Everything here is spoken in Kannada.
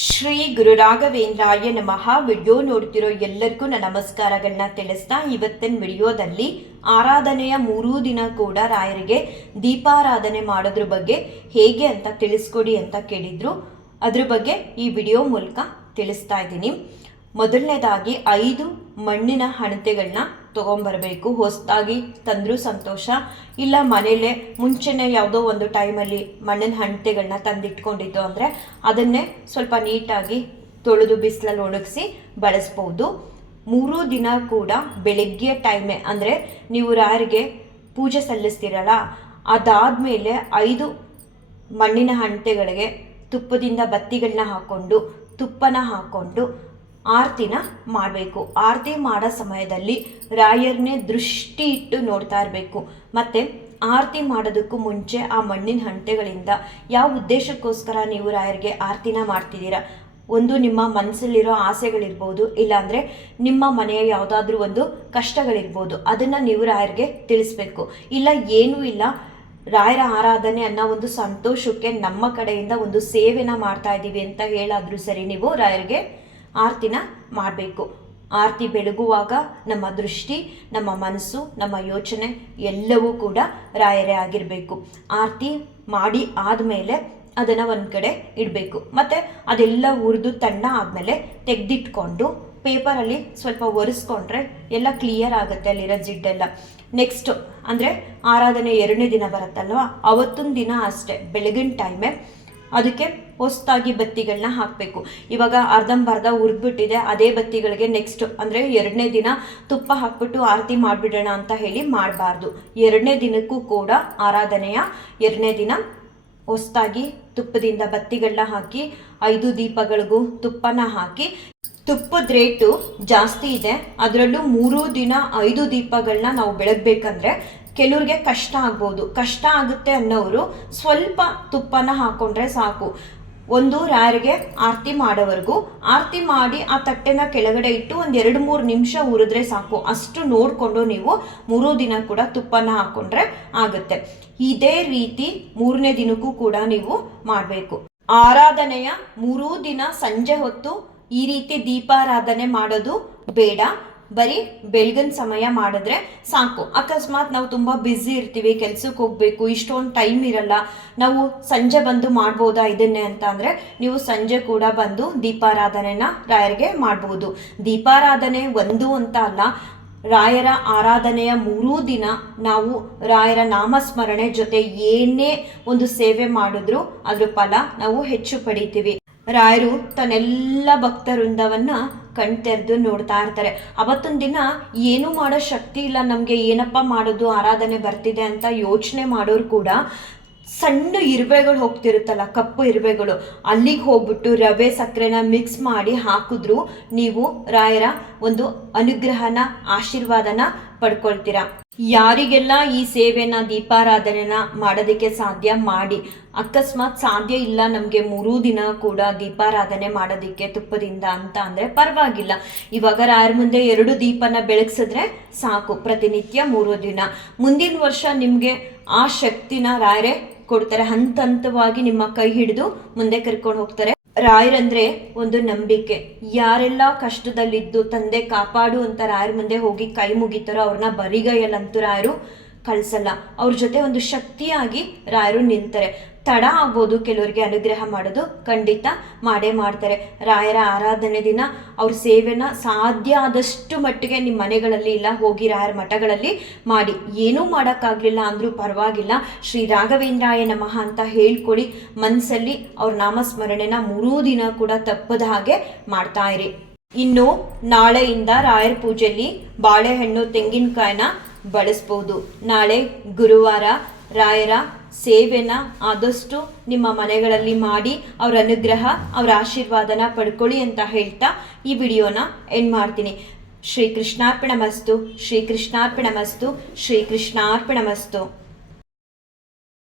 ಶ್ರೀ ಗುರು ರಾಘವೇಂದ್ರಾಯ ನಮಃ. ವಿಡಿಯೋ ನೋಡ್ತಿರೋ ಎಲ್ಲರಿಗೂ ನನ್ನ ನಮಸ್ಕಾರಗಳನ್ನ ತಿಳಿಸ್ತಾ ಇವತ್ತಿನ ವಿಡಿಯೋದಲ್ಲಿ ಆರಾಧನೆಯ ಮೂರೂ ದಿನ ಕೂಡ ರಾಯರಿಗೆ ದೀಪಾರಾಧನೆ ಮಾಡೋದ್ರ ಬಗ್ಗೆ ಹೇಗೆ ಅಂತ ತಿಳಿಸ್ಕೊಡಿ ಅಂತ ಕೇಳಿದ್ರು. ಅದ್ರ ಬಗ್ಗೆ ಈ ವಿಡಿಯೋ ಮೂಲಕ ತಿಳಿಸ್ತಾ ಇದ್ದೀನಿ. ಮೊದಲನೇದಾಗಿ ಐದು ಮಣ್ಣಿನ ಹಣತೆಗಳನ್ನ ತೊಗೊಂಬರ್ಬೇಕು. ಹೊಸದಾಗಿ ತಂದರೂ ಸಂತೋಷ. ಇಲ್ಲ ಮನೆಯಲ್ಲೇ ಮುಂಚೆನೇ ಯಾವುದೋ ಒಂದು ಟೈಮಲ್ಲಿ ಮಣ್ಣಿನ ಹಣತೆಗಳನ್ನ ತಂದಿಟ್ಕೊಂಡಿದ್ದು ಅಂದರೆ ಅದನ್ನೇ ಸ್ವಲ್ಪ ನೀಟಾಗಿ ತೊಳೆದು ಬಿಸಿಲಲ್ಲಿ ಒಣಗಿಸಿ ಬಳಸ್ಬೋದು. ಮೂರೂ ದಿನ ಕೂಡ ಬೆಳಗ್ಗೆ ಟೈಮೇ ಅಂದರೆ ನೀವು ರಾರಿಗೆ ಪೂಜೆ ಸಲ್ಲಿಸ್ತೀರಲ್ಲ, ಅದಾದಮೇಲೆ ಐದು ಮಣ್ಣಿನ ಹಣತೆಗಳಿಗೆ ತುಪ್ಪದಿಂದ ಬತ್ತಿಗಳನ್ನ ಹಾಕ್ಕೊಂಡು ತುಪ್ಪನ ಹಾಕ್ಕೊಂಡು ಆರತಿನ ಮಾಡಬೇಕು. ಆರತಿ ಮಾಡೋ ಸಮಯದಲ್ಲಿ ರಾಯರ್ನೇ ದೃಷ್ಟಿ ಇಟ್ಟು ನೋಡ್ತಾ ಇರಬೇಕು. ಮತ್ತು ಆರತಿ ಮಾಡೋದಕ್ಕೂ ಮುಂಚೆ ಆ ಮಣ್ಣಿನ ಹಂಟೆಗಳಿಂದ ಯಾವ ಉದ್ದೇಶಕ್ಕೋಸ್ಕರ ನೀವು ರಾಯರಿಗೆ ಆರತಿನ ಮಾಡ್ತಿದ್ದೀರಾ? ಒಂದು ನಿಮ್ಮ ಮನಸ್ಸಲ್ಲಿರೋ ಆಸೆಗಳಿರ್ಬೋದು, ಇಲ್ಲಾಂದರೆ ನಿಮ್ಮ ಮನೆಯ ಯಾವುದಾದ್ರೂ ಒಂದು ಕಷ್ಟಗಳಿರ್ಬೋದು, ಅದನ್ನು ನೀವು ರಾಯರಿಗೆ ತಿಳಿಸ್ಬೇಕು. ಇಲ್ಲ, ಏನೂ ಇಲ್ಲ. ರಾಯರ ಆರಾಧನೆ ಅನ್ನೋ ಒಂದು ಸಂತೋಷಕ್ಕೆ ನಮ್ಮ ಕಡೆಯಿಂದ ಒಂದು ಸೇವೆನ ಮಾಡ್ತಾ ಇದ್ದೀವಿ ಅಂತ ಹೇಳಾದರೂ ಸರಿ ನೀವು ರಾಯರಿಗೆ ಆರತಿನ ಮಾಡಬೇಕು. ಆರತಿ ಬೆಳಗುವಾಗ ನಮ್ಮ ದೃಷ್ಟಿ, ನಮ್ಮ ಮನಸ್ಸು, ನಮ್ಮ ಯೋಚನೆ ಎಲ್ಲವೂ ಕೂಡ ರಾಯರೇ ಆಗಿರಬೇಕು. ಆರತಿ ಮಾಡಿ ಆದಮೇಲೆ ಅದನ್ನು ಒಂದು ಕಡೆ ಇಡಬೇಕು. ಮತ್ತು ಅದೆಲ್ಲ ಉರಿದು ತಣ್ಣ ಆದಮೇಲೆ ತೆಗೆದಿಟ್ಕೊಂಡು ಪೇಪರಲ್ಲಿ ಸ್ವಲ್ಪ ಒರೆಸ್ಕೊಂಡ್ರೆ ಎಲ್ಲ ಕ್ಲಿಯರ್ ಆಗುತ್ತೆ ಅಲ್ಲಿರೋ ಜಿಡ್ಡೆಲ್ಲ. ನೆಕ್ಸ್ಟು ಅಂದರೆ ಆರಾಧನೆ ಎರಡನೇ ದಿನ ಬರುತ್ತಲ್ವ? ಅವತ್ತೊಂದು ದಿನ ಅಷ್ಟೇ, ಬೆಳಗಿನ ಟೈಮೇ ಅದಕ್ಕೆ ಹೊಸದಾಗಿ ಬತ್ತಿಗಳನ್ನ ಹಾಕಬೇಕು. ಇವಾಗ ಅರ್ಧಂಬರ್ಧ ಹುರಿದ್ಬಿಟ್ಟಿದೆ ಅದೇ ಬತ್ತಿಗಳಿಗೆ ನೆಕ್ಸ್ಟ್ ಅಂದರೆ ಎರಡನೇ ದಿನ ತುಪ್ಪ ಹಾಕ್ಬಿಟ್ಟು ಆರತಿ ಮಾಡಿಬಿಡೋಣ ಅಂತ ಹೇಳಿ ಮಾಡಬಾರ್ದು. ಎರಡನೇ ದಿನಕ್ಕೂ ಕೂಡ ಆರಾಧನೆಯ ಎರಡನೇ ದಿನ ಹೊಸದಾಗಿ ತುಪ್ಪದಿಂದ ಬತ್ತಿಗಳನ್ನ ಹಾಕಿ, ಐದು ದೀಪಗಳಿಗೂ ತುಪ್ಪನ ಹಾಕಿ, ತುಪ್ಪದ ರೇಟು ಜಾಸ್ತಿ ಇದೆ. ಅದರಲ್ಲೂ ಮೂರು ದಿನ ಐದು ದೀಪಗಳನ್ನ ನಾವು ಬೆಳಗ್ಬೇಕಂದ್ರೆ ಕೆಲವ್ರಿಗೆ ಕಷ್ಟ ಆಗ್ಬೋದು. ಕಷ್ಟ ಆಗುತ್ತೆ ಅನ್ನೋರು ಸ್ವಲ್ಪ ತುಪ್ಪನ ಹಾಕೊಂಡ್ರೆ ಸಾಕು. ಒಂದು ರಾರಿಗೆ ಆರತಿ ಮಾಡೋವರೆಗೂ. ಆರತಿ ಮಾಡಿ ಆ ತಟ್ಟೆನ ಕೆಳಗಡೆ ಇಟ್ಟು ಒಂದು ಎರಡು ಮೂರು ನಿಮಿಷ ಉರಿದ್ರೆ ಸಾಕು. ಅಷ್ಟು ನೋಡಿಕೊಂಡು ನೀವು ಮೂರು ದಿನ ಕೂಡ ತುಪ್ಪನ ಹಾಕೊಂಡ್ರೆ ಆಗುತ್ತೆ. ಇದೇ ರೀತಿ ಮೂರನೇ ದಿನಕ್ಕೂ ಕೂಡ ನೀವು ಮಾಡಬೇಕು. ಆರಾಧನೆಯ ಮೂರೂ ದಿನ ಸಂಜೆ ಹೊತ್ತು ಈ ರೀತಿ ದೀಪಾರಾಧನೆ ಮಾಡೋದು ಬೇಡ. ಬರೀ ಬೆಳಗಿನ ಸಮಯ ಮಾಡಿದ್ರೆ ಸಾಕು. ಅಕಸ್ಮಾತ್ ನಾವು ತುಂಬ ಬ್ಯುಸಿ ಇರ್ತೀವಿ ಕೆಲ್ಸಕ್ಕೆ ಹೋಗಬೇಕು, ಇಷ್ಟೊಂದು ಟೈಮ್ ಇರಲ್ಲ, ನಾವು ಸಂಜೆ ಬಂದು ಮಾಡ್ಬೋದಾ ಇದನ್ನೇ ಅಂತ ಅಂದರೆ ನೀವು ಸಂಜೆ ಕೂಡ ಬಂದು ದೀಪಾರಾಧನೆನ ರಾಯರಿಗೆ ಮಾಡ್ಬೋದು. ದೀಪಾರಾಧನೆ ಒಂದು ಅಂತ ಅಲ್ಲ, ರಾಯರ ಆರಾಧನೆಯ ಮೂರೂ ದಿನ ನಾವು ರಾಯರ ನಾಮಸ್ಮರಣೆ ಜೊತೆ ಏನೇ ಒಂದು ಸೇವೆ ಮಾಡಿದ್ರು ಅದ್ರ ಫಲ ನಾವು ಹೆಚ್ಚು ಪಡಿತೀವಿ. ರಾಯರು ತನ್ನೆಲ್ಲ ಭಕ್ತವೃಂದವನ್ನ ಕಣ್ತೆರೆದು ನೋಡ್ತಾ ಇರ್ತಾರೆ. ಅವತ್ತೊಂದು ದಿನ ಏನು ಮಾಡೋ ಶಕ್ತಿ ಇಲ್ಲ, ನಮಗೆ ಏನಪ್ಪ ಮಾಡೋದು, ಆರಾಧನೆ ಬರ್ತಿದೆ ಅಂತ ಯೋಚನೆ ಮಾಡೋರು ಕೂಡ ಸಣ್ಣ ಇರುವೆಗಳು ಹೋಗ್ತಿರುತ್ತಲ್ಲ, ಕಪ್ಪು ಇರುವೆಗಳು. ಅಲ್ಲಿಗೆ ಹೋಗ್ಬಿಟ್ಟು ರವೆ ಸಕ್ಕರೆನ ಮಿಕ್ಸ್ ಮಾಡಿ ಹಾಕಿದ್ರು ನೀವು ರಾಯರ ಒಂದು ಅನುಗ್ರಹನ, ಆಶೀರ್ವಾದನ ಪಡ್ಕೊಳ್ತೀರಾ. ಯಾರಿಗೆಲ್ಲ ಈ ಸೇವೆನ, ದೀಪಾರಾಧನೆನ ಮಾಡೋದಕ್ಕೆ ಸಾಧ್ಯ ಮಾಡಿ. ಅಕಸ್ಮಾತ್ ಸಾಧ್ಯ ಇಲ್ಲ ನಮಗೆ ಮೂರೂ ದಿನ ಕೂಡ ದೀಪಾರಾಧನೆ ಮಾಡೋದಕ್ಕೆ ತುಪ್ಪದಿಂದ ಅಂತ ಅಂದರೆ ಪರವಾಗಿಲ್ಲ. ಇವಾಗ ರಾಯರ ಮುಂದೆ ಎರಡು ದೀಪನ ಬೆಳಗ್ಸಿದ್ರೆ ಸಾಕು ಪ್ರತಿನಿತ್ಯ ಮೂರು ದಿನ. ಮುಂದಿನ ವರ್ಷ ನಿಮಗೆ ಆ ಶಕ್ತಿನ ರಾಯರೇ ಕೊಡ್ತಾರೆ. ಹಂತ ಹಂತವಾಗಿ ನಿಮ್ಮ ಕೈ ಹಿಡಿದು ಮುಂದೆ ಕರ್ಕೊಂಡು ಹೋಗ್ತಾರೆ. ರಾಯರಂದ್ರೆ ಒಂದು ನಂಬಿಕೆ. ಯಾರೆಲ್ಲ ಕಷ್ಟದಲ್ಲಿದ್ದು ತಂದೆ ಕಾಪಾಡು ಅಂತ ರಾಯರ ಮುಂದೆ ಹೋಗಿ ಕೈ ಮುಗಿತಾರೋ ಅವ್ರನ್ನ ಬರಿಗೈಯಲ್ಲಂತೂ ರಾಯರು ಕಳಿಸಲ್ಲ. ಅವ್ರ ಜೊತೆ ಒಂದು ಶಕ್ತಿಯಾಗಿ ರಾಯರು ನಿಲ್ತಾರೆ ತಡ ಆಗ್ಬೋದು ಕೆಲವರಿಗೆ ಅನುಗ್ರಹ ಮಾಡೋದು. ಖಂಡಿತ ಮಾಡೇ ಮಾಡ್ತಾರೆ. ರಾಯರ ಆರಾಧನೆ ದಿನ ಅವ್ರ ಸೇವೆನ ಸಾಧ್ಯ ಆದಷ್ಟು ಮಟ್ಟಿಗೆ ನಿಮ್ಮ ಮನೆಗಳಲ್ಲಿ ಇಲ್ಲ, ಹೋಗಿ ರಾಯರ ಮಠಗಳಲ್ಲಿ ಮಾಡಿ. ಏನೂ ಮಾಡೋಕ್ಕಾಗಲಿಲ್ಲ ಅಂದರೂ ಪರವಾಗಿಲ್ಲ. ಶ್ರೀ ರಾಘವೇಂದ್ರಾಯ ನಮಃ ಅಂತ ಹೇಳ್ಕೊಡಿ. ಮನಸ್ಸಲ್ಲಿ ಅವ್ರ ನಾಮಸ್ಮರಣೆನ ಮೂರೂ ದಿನ ಕೂಡ ತಪ್ಪದ ಹಾಗೆ ಮಾಡ್ತಾ ಇರಿ. ಇನ್ನು ನಾಳೆಯಿಂದ ರಾಯರ ಪೂಜೆಯಲ್ಲಿ ಬಾಳೆಹಣ್ಣು, ತೆಂಗಿನಕಾಯಿನ ಬಳಸ್ಬೋದು. ನಾಳೆ ಗುರುವಾರ ರಾಯರ ಸೇವೆನ ಆದಷ್ಟು ನಿಮ್ಮ ಮನೆಗಳಲ್ಲಿ ಮಾಡಿ ಅವರ ಅನುಗ್ರಹ, ಅವರ ಆಶೀರ್ವಾದನ ಪಡ್ಕೊಳ್ಳಿ ಅಂತ ಹೇಳ್ತಾ ಈ ವಿಡಿಯೋನ ಎಂಡ್ ಮಾಡ್ತೀನಿ. ಶ್ರೀ ಮಸ್ತು ಶ್ರೀ ಮಸ್ತು ಶ್ರೀ ಕೃಷ್ಣಾರ್ಪಣ ಮಸ್ತು